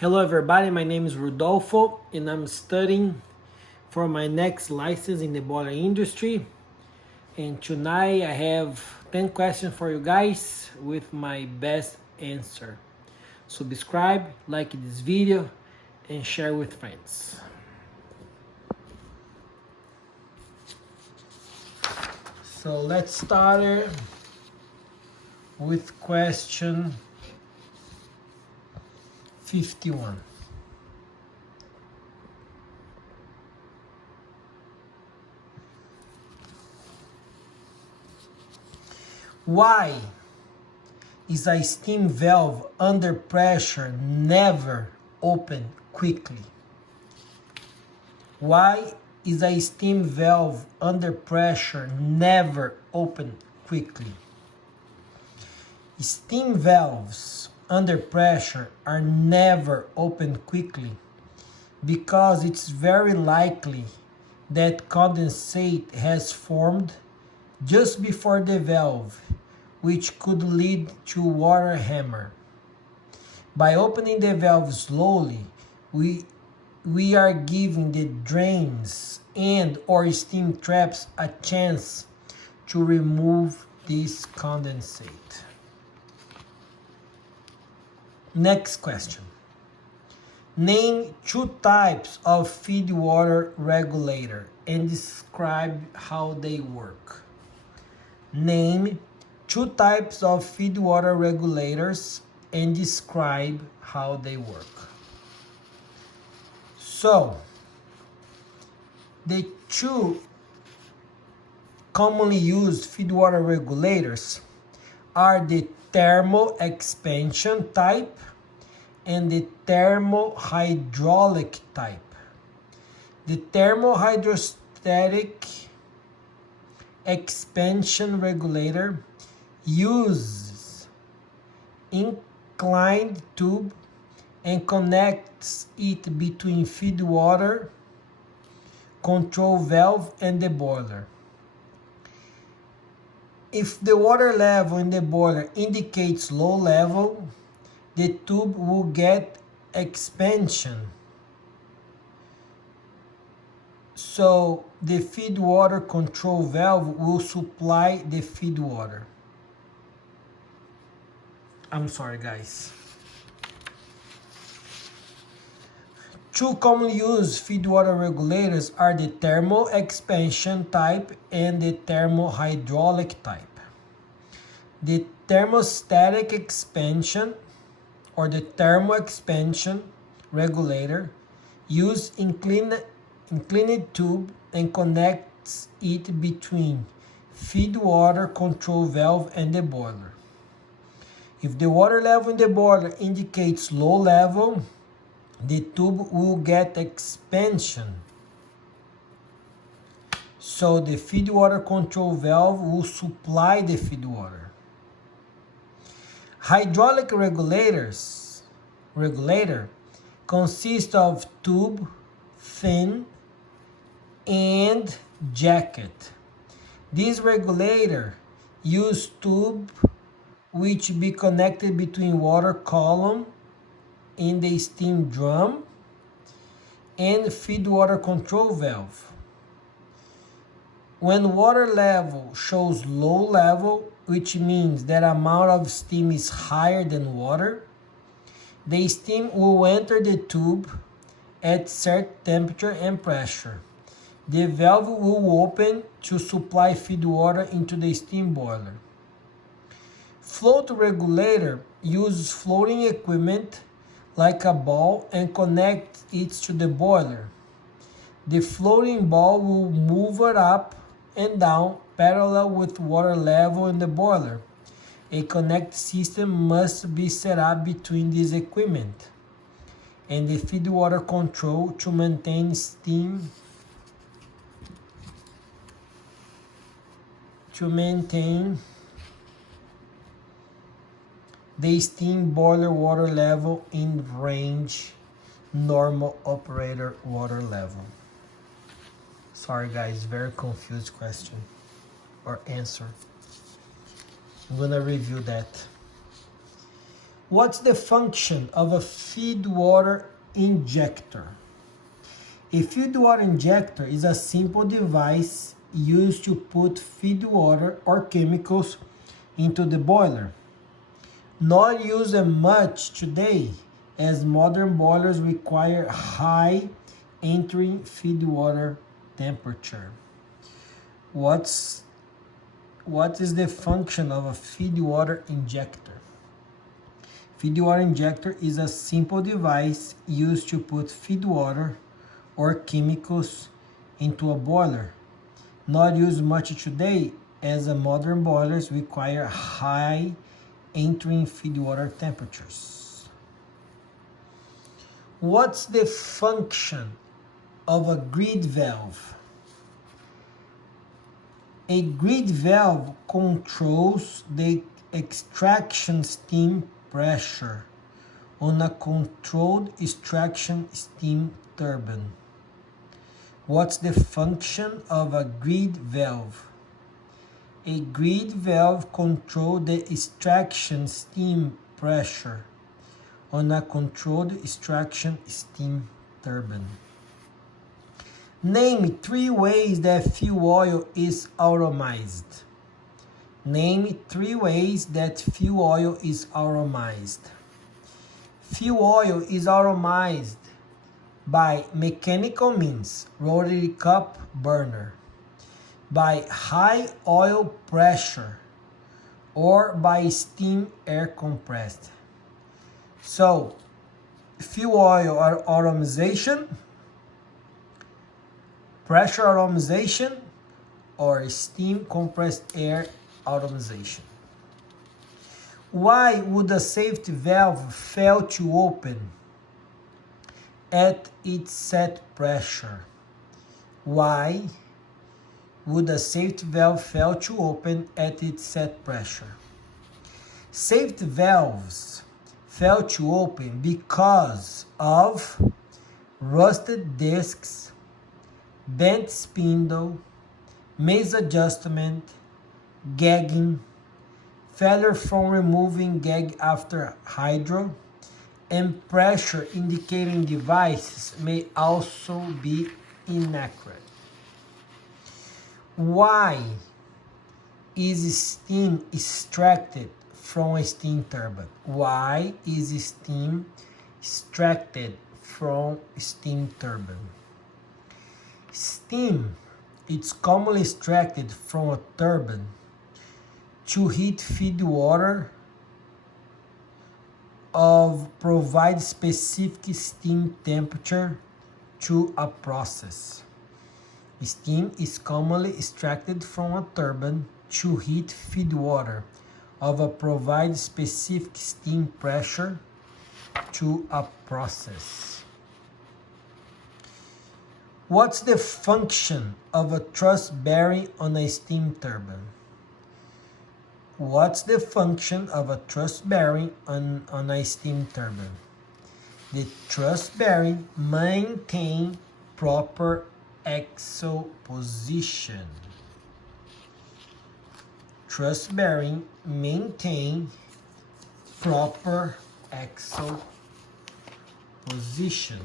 Hello everybody, my name is Rodolfo and I'm studying for my next license in the boiler industry. And tonight I have 10 questions for you guys with my best answer. Subscribe, like this video and share with friends. So let's start with question 51. Why is a steam valve under pressure never open quickly? Why is a steam valve under pressure never open quickly? Steam valves under pressure are never open quickly because it's very likely that condensate has formed just before the valve, which could lead to water hammer. By opening the valve slowly, we are giving the drains and or steam traps a chance to remove this condensate. Next question. Name two types of feed water regulator and describe how they work. Name two types of feed water regulators and describe how they work. So, the two commonly used feed water regulators are the thermal expansion type and the thermohydraulic type. The thermohydrostatic expansion regulator uses inclined tube and connects it between feed water control valve and the boiler. If the water level in the boiler indicates low level, the tube will get expansion. So the feed water control valve will supply the feed water. I'm sorry guys. Two commonly used feed water regulators are the thermal expansion type and the thermohydraulic type. The thermostatic expansion or the thermal expansion regulator uses inclined tube and connects it between feed water control valve and the boiler. If the water level in the boiler indicates low level, the tube will get expansion. So the feed water control valve will supply the feed water. Hydraulic regulator consists of tube, fin, and jacket. This regulator use tube which be connected between water column in the steam drum and feed water control valve. When water level shows low level, which means that amount of steam is higher than water, the steam will enter the tube at certain temperature and pressure. The valve will open to supply feed water into the steam boiler. Float regulator uses floating equipment like a ball and connects it to the boiler. The floating ball will move it up and down parallel with water level in the boiler. A connect system must be set up between this equipment and the feed water control to maintain steam the steam boiler water level in range normal operator water level. Sorry guys, very confused question or answer. I'm gonna review that. What's the function of a feed water injector? A feed water injector is a simple device used to put feed water or chemicals into the boiler. Not used much today, as modern boilers require high entering feed water temperature. What is the function of a feed water injector? Feed water injector is a simple device used to put feed water or chemicals into a boiler. Not used much today, as modern boilers require high entering feed water temperatures. What's the function of a grid valve? A grid valve controls the extraction steam pressure on a controlled extraction steam turbine. What's the function of a grid valve? A grid valve controls the extraction steam pressure on a controlled extraction steam turbine. Name 3 ways that fuel oil is aromatized. Name 3 ways that fuel oil is aromatized. Fuel oil is aromatized by mechanical means, rotary cup burner, by high oil pressure, or by steam air compressed. So, fuel oil aromatization, pressure aromatization, or steam compressed air aromatization. Why would a safety valve fail to open at its set pressure? Why would a safety valve fail to open at its set pressure? Safety valves fail to open because of rusted discs, bent spindle, misadjustment, gagging, failure from removing gag after hydro, and pressure indicating devices may also be inaccurate. Why is steam extracted from a steam turbine? Why is steam extracted from a steam turbine? Steam is commonly extracted from a turbine to heat feed water of provide specific steam temperature to a process. Steam is commonly extracted from a turbine to heat feed water of a provide specific steam pressure to a process. What's the function of a truss bearing on a steam turbine? What's the function of a truss bearing on a steam turbine? The truss bearing maintain proper axial position. Truss bearing maintain proper axial position.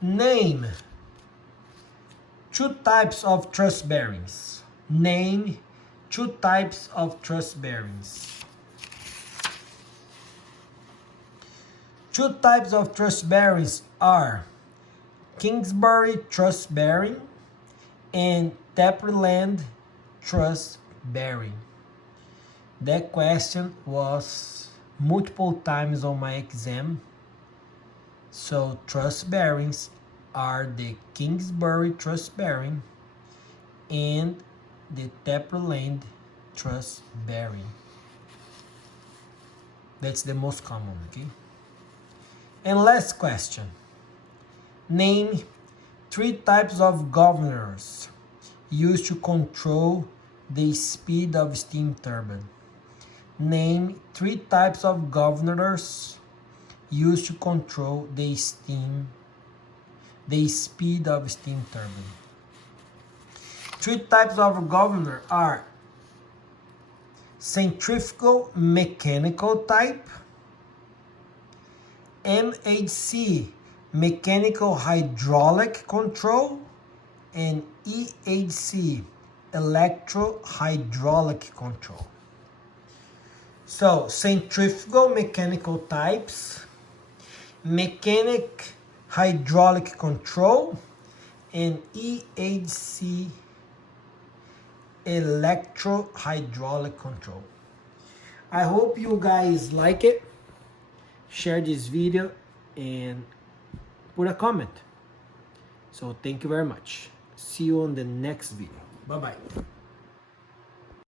Name 2 types of truss bearings. Name 2 types of truss bearings. 2 types of truss bearings are Kingsbury truss bearing and Taprland truss bearing. That question was multiple times on my exam. So truss bearings are the Kingsbury truss bearing and the Taprland truss bearing. That's the most common, okay? And last question. Name 3 types of governors used to control the speed of steam turbine. Name 3 types of governors used to control the speed of steam turbine. Three types of governor are centrifugal mechanical type, MHC mechanical hydraulic control, and EHC electro hydraulic control. So centrifugal mechanical types, mechanic hydraulic control, and EHC electro hydraulic control. I hope you guys like it. Share this video and put a comment. So thank you very much. See you on the next video. Bye bye.